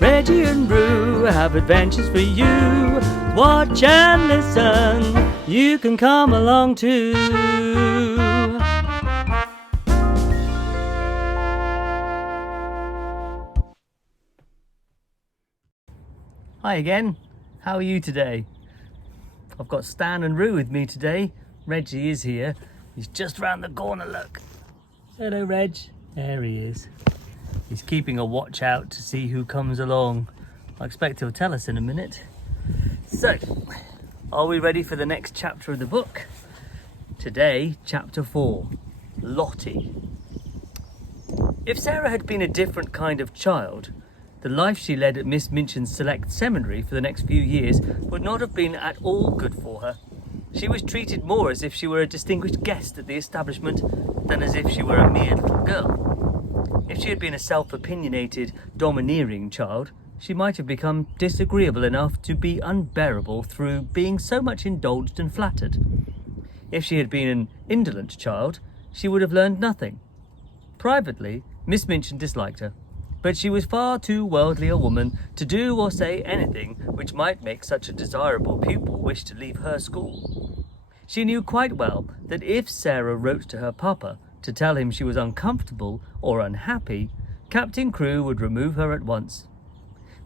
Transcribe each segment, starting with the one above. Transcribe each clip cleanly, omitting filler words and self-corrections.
Reggie and Roo have adventures for you. Watch and listen, you can come along too. Hi again, how are you today? I've got Stan and Roo with me today. Reggie is here, he's just round the corner, look. Hello Reg, there he is. He's keeping a watch out to see who comes along. I expect he'll tell us in a minute. So, are we ready for the next chapter of the book? Today, chapter 4, Lottie. If Sarah had been a different kind of child, the life she led at Miss Minchin's Select Seminary for the next few years would not have been at all good for her. She was treated more as if she were a distinguished guest at the establishment than as if she were a mere little girl. If she had been a self-opinionated, domineering child, she might have become disagreeable enough to be unbearable through being so much indulged and flattered. If she had been an indolent child, she would have learned nothing. Privately, Miss Minchin disliked her, but she was far too worldly a woman to do or say anything which might make such a desirable pupil wish to leave her school. She knew quite well that if Sarah wrote to her papa to tell him she was uncomfortable or unhappy, Captain Crewe would remove her at once.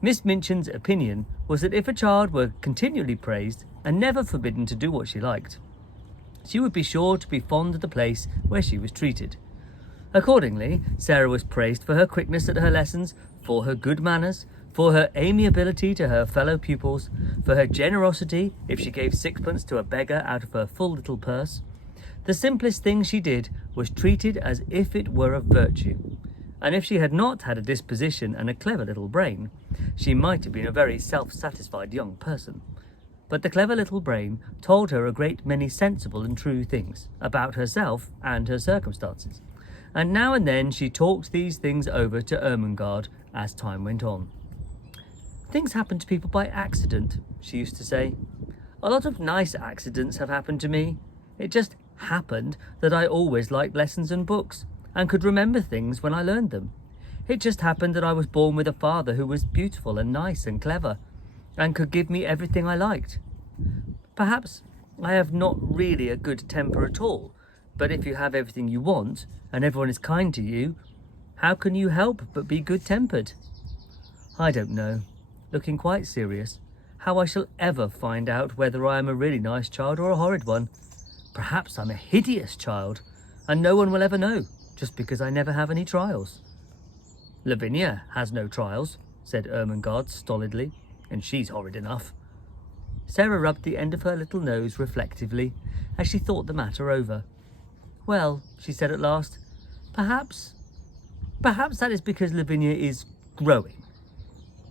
Miss Minchin's opinion was that if a child were continually praised and never forbidden to do what she liked, she would be sure to be fond of the place where she was treated. Accordingly, Sarah was praised for her quickness at her lessons, for her good manners, for her amiability to her fellow pupils, for her generosity if she gave sixpence to a beggar out of her full little purse. The simplest thing she did was treated as if it were a virtue, and if she had not had a disposition and a clever little brain, she might have been a very self-satisfied young person. But the clever little brain told her a great many sensible and true things about herself and her circumstances, and now and then she talked these things over to Ermengarde as time went on. Things happen to people by accident, she used to say. A lot of nice accidents have happened to me. It just happened that I always liked lessons and books, and could remember things when I learned them. It just happened that I was born with a father who was beautiful and nice and clever, and could give me everything I liked. Perhaps I have not really a good temper at all, but if you have everything you want, and everyone is kind to you, how can you help but be good-tempered? I don't know, looking quite serious, how I shall ever find out whether I am a really nice child or a horrid one. Perhaps I'm a hideous child, and no one will ever know, just because I never have any trials. Lavinia has no trials, said Ermengarde stolidly, and she's horrid enough. Sarah rubbed the end of her little nose reflectively as she thought the matter over. Well, she said at last, perhaps that is because Lavinia is growing.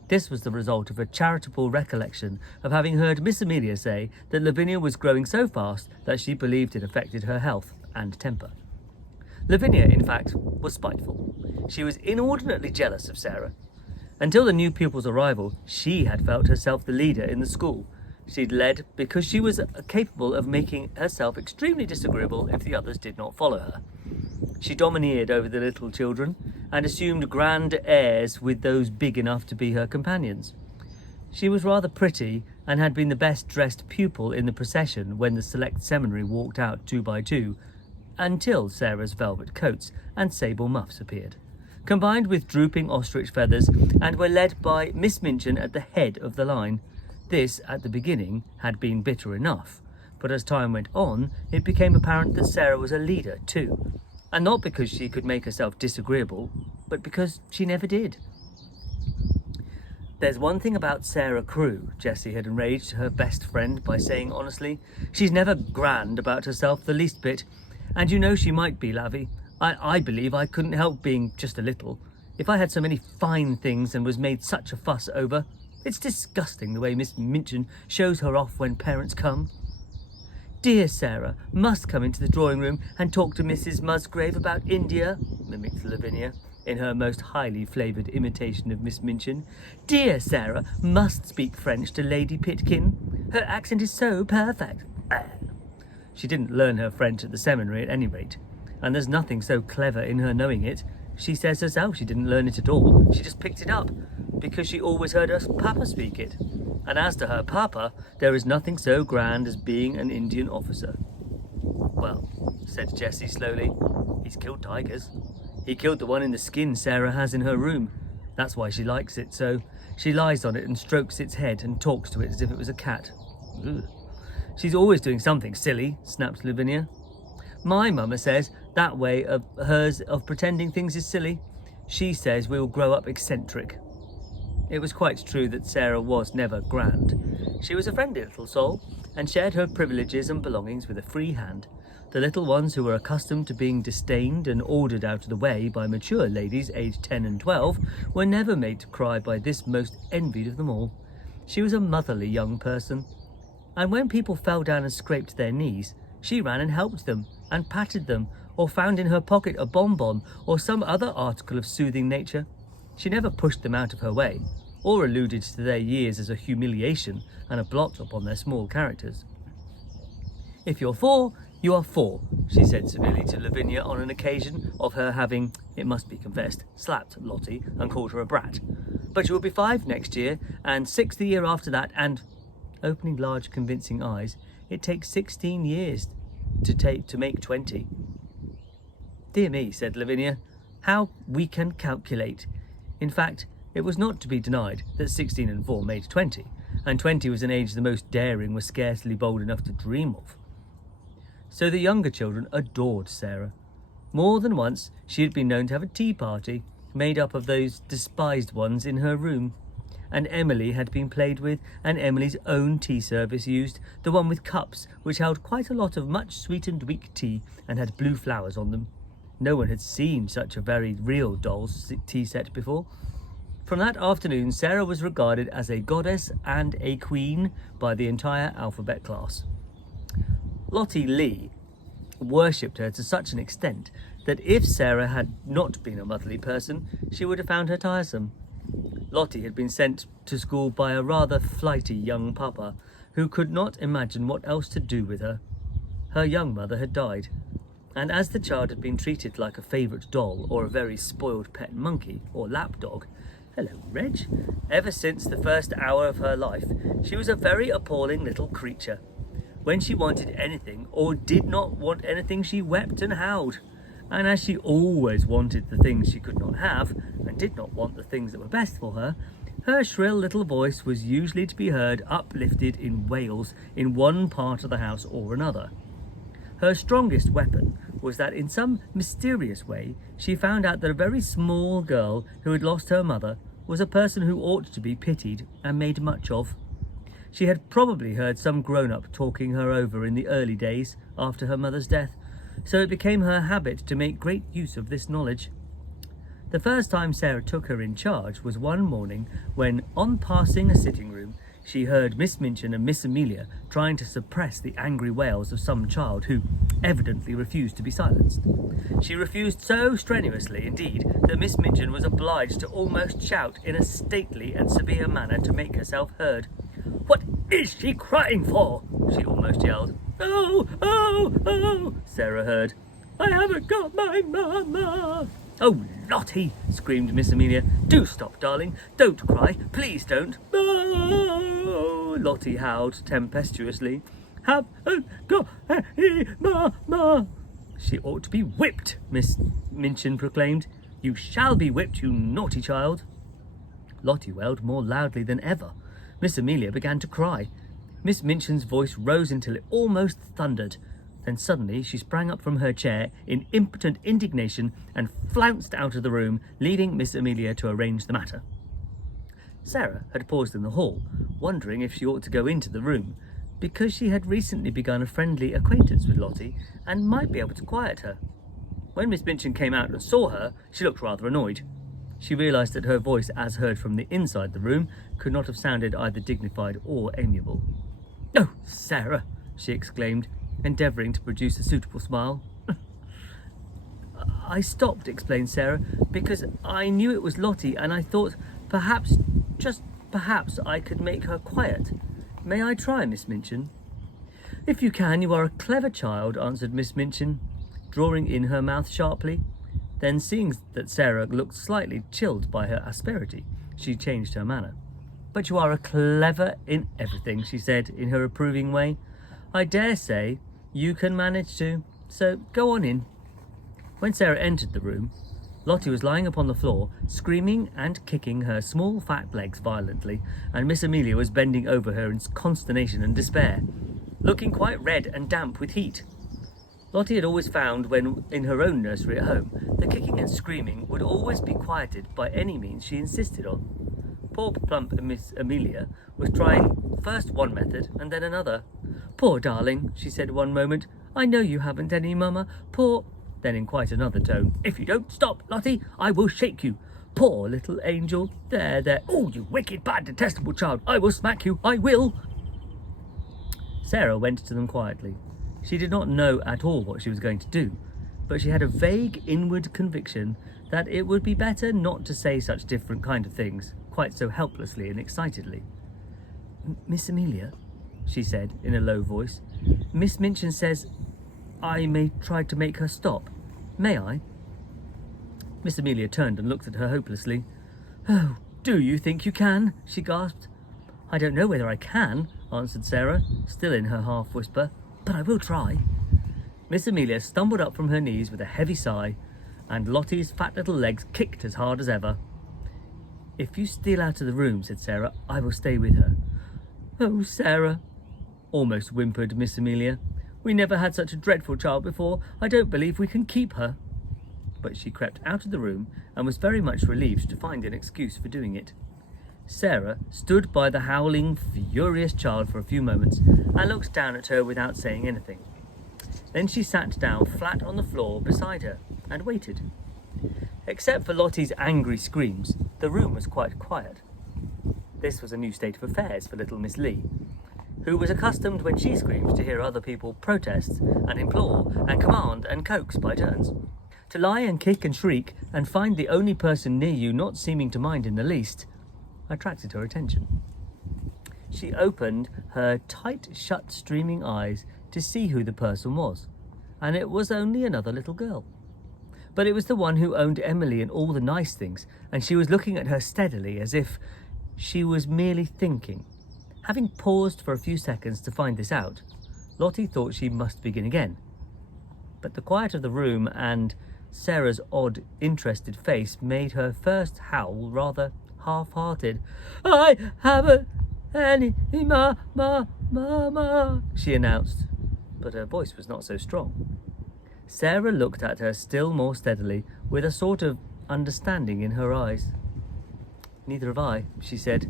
This was the result of a charitable recollection of having heard Miss Amelia say that Lavinia was growing so fast that she believed it affected her health and temper. Lavinia, in fact, was spiteful. She was inordinately jealous of Sarah. Until the new pupil's arrival, she had felt herself the leader in the school. She'd led because she was capable of making herself extremely disagreeable if the others did not follow her. She domineered over the little children and assumed grand airs with those big enough to be her companions. She was rather pretty and had been the best dressed pupil in the procession when the Select Seminary walked out 2 by 2, until Sarah's velvet coats and sable muffs appeared, combined with drooping ostrich feathers, and were led by Miss Minchin at the head of the line. This, at the beginning, had been bitter enough, but as time went on, it became apparent that Sarah was a leader too, and not because she could make herself disagreeable, but because she never did. There's one thing about Sarah Crewe, Jessie had enraged her best friend by saying honestly. She's never grand about herself the least bit, and you know she might be, Lavvy. I believe I couldn't help being just a little. If I had so many fine things and was made such a fuss over, it's disgusting the way Miss Minchin shows her off when parents come. Dear Sarah must come into the drawing room and talk to Mrs. Musgrave about India, mimicked Lavinia, in her most highly flavoured imitation of Miss Minchin. Dear Sarah must speak French to Lady Pitkin. Her accent is so perfect. She didn't learn her French at the seminary at any rate, and there's nothing so clever in her knowing it. She says herself she didn't learn it at all, she just picked it up. because she always heard her papa speak it. And as to her papa, there is nothing so grand as being an Indian officer. Well, said Jessie slowly, he's killed tigers. He killed the one in the skin Sarah has in her room. That's why she likes it so. She lies on it and strokes its head and talks to it as if it was a cat. Ugh. She's always doing something silly, snapped Lavinia. My mama says that way of hers of pretending things is silly. She says we'll grow up eccentric. It was quite true that Sarah was never grand. She was a friendly little soul and shared her privileges and belongings with a free hand. The little ones who were accustomed to being disdained and ordered out of the way by mature ladies aged 10 and 12 were never made to cry by this most envied of them all. She was a motherly young person. And when people fell down and scraped their knees, she ran and helped them and patted them, or found in her pocket a bonbon or some other article of soothing nature. She never pushed them out of her way, or alluded to their years as a humiliation and a blot upon their small characters. If you're 4, you are 4, she said severely to Lavinia on an occasion of her having, it must be confessed, slapped Lottie and called her a brat. But you will be 5 next year, and 6 the year after that, and, opening large convincing eyes, it takes 16 years to make 20. Dear me, said Lavinia, how we can calculate. In fact, it was not to be denied that 16 and 4 made 20, and 20 was an age the most daring were scarcely bold enough to dream of. So the younger children adored Sarah. More than once she had been known to have a tea party made up of those despised ones in her room, and Emily had been played with, and Emily's own tea service used, the one with cups which held quite a lot of much sweetened weak tea and had blue flowers on them. No one had seen such a very real doll's tea set before. From that afternoon, Sarah was regarded as a goddess and a queen by the entire alphabet class. Lottie Lee worshipped her to such an extent that if Sarah had not been a motherly person, she would have found her tiresome. Lottie had been sent to school by a rather flighty young papa who could not imagine what else to do with her. Her young mother had died, and as the child had been treated like a favourite doll or a very spoiled pet monkey or lapdog, hello, Reg, ever since the first hour of her life, she was a very appalling little creature. When she wanted anything or did not want anything, she wept and howled. And as she always wanted the things she could not have, and did not want the things that were best for her, her shrill little voice was usually to be heard uplifted in wails in one part of the house or another. Her strongest weapon was that in some mysterious way she found out that a very small girl who had lost her mother was a person who ought to be pitied and made much of. She had probably heard some grown-up talking her over in the early days after her mother's death, so it became her habit to make great use of this knowledge. The first time Sarah took her in charge was one morning when, on passing a sitting room, she heard Miss Minchin and Miss Amelia trying to suppress the angry wails of some child who evidently refused to be silenced. She refused so strenuously, indeed, that Miss Minchin was obliged to almost shout in a stately and severe manner to make herself heard. "What is she crying for?" she almost yelled. "Oh, oh, oh," Sarah heard. "I haven't got my mama." "Oh, Lottie," screamed Miss Amelia. "Do stop, darling. Don't cry. Please don't." "Oh," Lottie howled tempestuously. "Haven't got any mama." "She ought to be whipped," Miss Minchin proclaimed. "You shall be whipped, you naughty child." Lottie wailed more loudly than ever. Miss Amelia began to cry. Miss Minchin's voice rose until it almost thundered. Then suddenly she sprang up from her chair in impotent indignation and flounced out of the room, leaving Miss Amelia to arrange the matter. Sarah had paused in the hall, wondering if she ought to go into the room, because she had recently begun a friendly acquaintance with Lottie and might be able to quiet her. When Miss Minchin came out and saw her, she looked rather annoyed. She realised that her voice, as heard from the inside the room, could not have sounded either dignified or amiable. "Oh, Sarah," she exclaimed, endeavouring to produce a suitable smile. "I stopped," explained Sarah, "because I knew it was Lottie, and I thought perhaps, just perhaps, I could make her quiet. May I try, Miss Minchin?" "If you can, you are a clever child," answered Miss Minchin, drawing in her mouth sharply. Then, seeing that Sarah looked slightly chilled by her asperity, she changed her manner. "But you are clever in everything," she said in her approving way. "I dare say you can manage to, so go on in." When Sarah entered the room, Lottie was lying upon the floor, screaming and kicking her small fat legs violently, and Miss Amelia was bending over her in consternation and despair, looking quite red and damp with heat. Lottie had always found, when in her own nursery at home, the kicking and screaming would always be quieted by any means she insisted on. Poor plump Miss Amelia was trying first one method and then another. "Poor darling," she said one moment, "I know you haven't any, Mama. Poor—" Then in quite another tone, "If you don't stop, Lottie, I will shake you. Poor little angel. There, there. Oh, you wicked, bad, detestable child. I will smack you. I will." Sarah went to them quietly. She did not know at all what she was going to do, but she had a vague inward conviction that it would be better not to say such different kind of things, quite so helplessly and excitedly. "Miss Amelia," she said in a low voice, "Miss Minchin says I may try to make her stop. May I?" Miss Amelia turned and looked at her hopelessly. "Oh, do you think you can?" she gasped. "I don't know whether I can," answered Sarah, still in her half-whisper, "but I will try." Miss Amelia stumbled up from her knees with a heavy sigh, and Lottie's fat little legs kicked as hard as ever. "If you steal out of the room," said Sarah, "I will stay with her." "Oh, Sarah," almost whimpered Miss Amelia, "we never had such a dreadful child before. I don't believe we can keep her." But she crept out of the room and was very much relieved to find an excuse for doing it. Sarah stood by the howling, furious child for a few moments and looked down at her without saying anything. Then she sat down flat on the floor beside her and waited. Except for Lottie's angry screams, the room was quite quiet. This was a new state of affairs for little Miss Lee, who was accustomed when she screamed to hear other people protest and implore and command and coax by turns. To lie and kick and shriek and find the only person near you not seeming to mind in the least attracted her attention. She opened her tight-shut streaming eyes to see who the person was, and it was only another little girl. But it was the one who owned Emily and all the nice things, and she was looking at her steadily as if she was merely thinking. Having paused for a few seconds to find this out, Lottie thought she must begin again. But the quiet of the room and Sarah's odd, interested face made her first howl rather half-hearted. "I haven't any mama," she announced, but her voice was not so strong. Sarah looked at her still more steadily, with a sort of understanding in her eyes. "Neither have I," she said.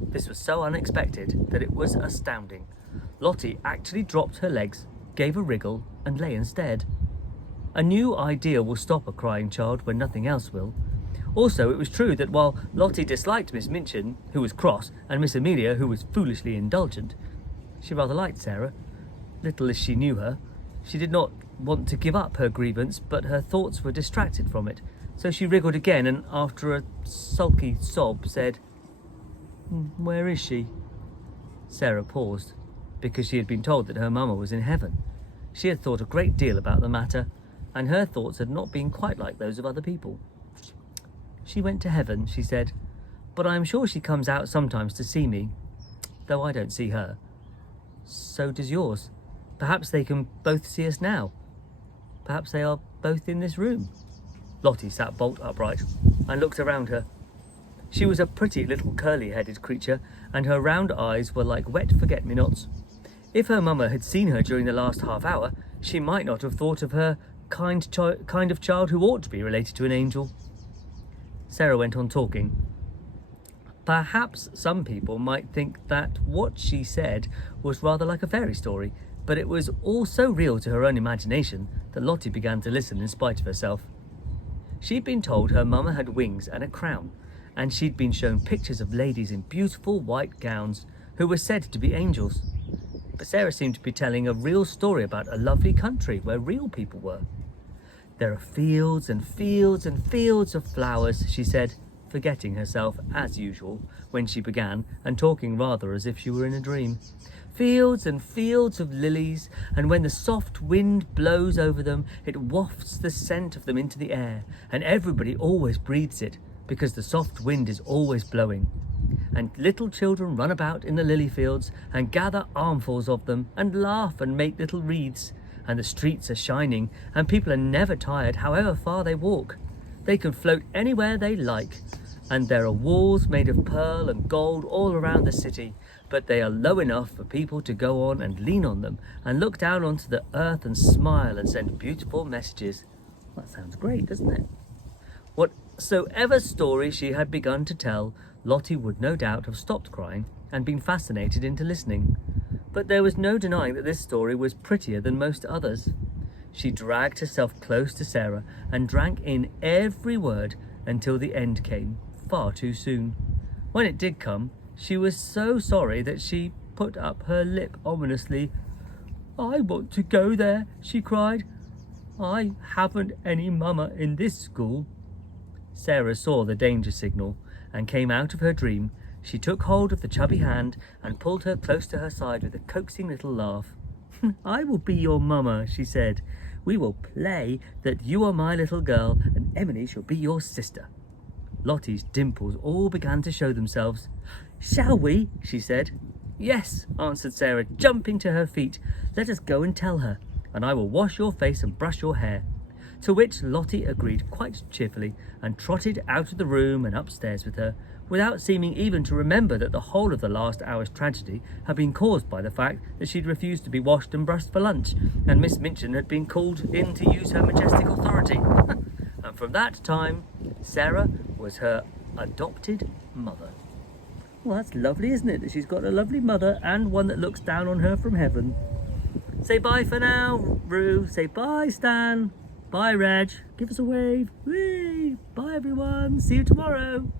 This was so unexpected that it was astounding. Lottie actually dropped her legs, gave a wriggle, and lay instead. A new idea will stop a crying child when nothing else will. Also, it was true that while Lottie disliked Miss Minchin, who was cross, and Miss Amelia, who was foolishly indulgent, she rather liked Sarah. Little as she knew her, she did not want to give up her grievance, but her thoughts were distracted from it, so she wriggled again and, after a sulky sob, said, "Where is she?" Sarah paused, because she had been told that her mamma was in heaven. She had thought a great deal about the matter, and her thoughts had not been quite like those of other people. "She went to heaven," she said, "but I am sure she comes out sometimes to see me, though I don't see her. So does yours. Perhaps they can both see us now. Perhaps they are both in this room." Lottie sat bolt upright and looked around her. She was a pretty little curly-headed creature, and her round eyes were like wet forget-me-nots. If her mamma had seen her during the last half hour, she might not have thought of her kind of child who ought to be related to an angel. Sarah went on talking. Perhaps some people might think that what she said was rather like a fairy story, but it was all so real to her own imagination that Lottie began to listen in spite of herself. She'd been told her mamma had wings and a crown, and she'd been shown pictures of ladies in beautiful white gowns who were said to be angels. But Sarah seemed to be telling a real story about a lovely country where real people were. "There are fields and fields and fields of flowers," she said, forgetting herself, as usual, when she began, and talking rather as if she were in a dream. fields and fields of lilies, and when the soft wind blows over them, it wafts the scent of them into the air, and everybody always breathes it, because the soft wind is always blowing. And little children run about in the lily fields and gather armfuls of them and laugh and make little wreaths, and the streets are shining, and people are never tired however far they walk. They can float anywhere they like, and there are walls made of pearl and gold all around the city, but they are low enough for people to go on and lean on them and look down onto the earth and smile and send beautiful messages. That sounds great, doesn't it? Whatsoever story she had begun to tell, Lottie would no doubt have stopped crying and been fascinated into listening. But there was no denying that this story was prettier than most others. She dragged herself close to Sarah and drank in every word until the end came, far too soon. When it did come, she was so sorry that she put up her lip ominously. "I want to go there," she cried. "I haven't any mamma in this school." Sarah saw the danger signal and came out of her dream. She took hold of the chubby hand and pulled her close to her side with a coaxing little laugh. "I will be your mamma," she said. "We will play that you are my little girl and Emily shall be your sister." Lottie's dimples all began to show themselves. "Shall we?" she said. "Yes," answered Sarah, jumping to her feet. "Let us go and tell her, and I will wash your face and brush your hair." To which Lottie agreed quite cheerfully and trotted out of the room and upstairs with her, without seeming even to remember that the whole of the last hour's tragedy had been caused by the fact that she'd refused to be washed and brushed for lunch, and Miss Minchin had been called in to use her majestic authority. And from that time, Sarah was her adopted mother. Well, that's lovely, isn't it? That she's got a lovely mother and one that looks down on her from heaven. Say bye for now, Roo. Say bye, Stan. Bye, Reg. Give us a wave. Whee! Bye, everyone. See you tomorrow.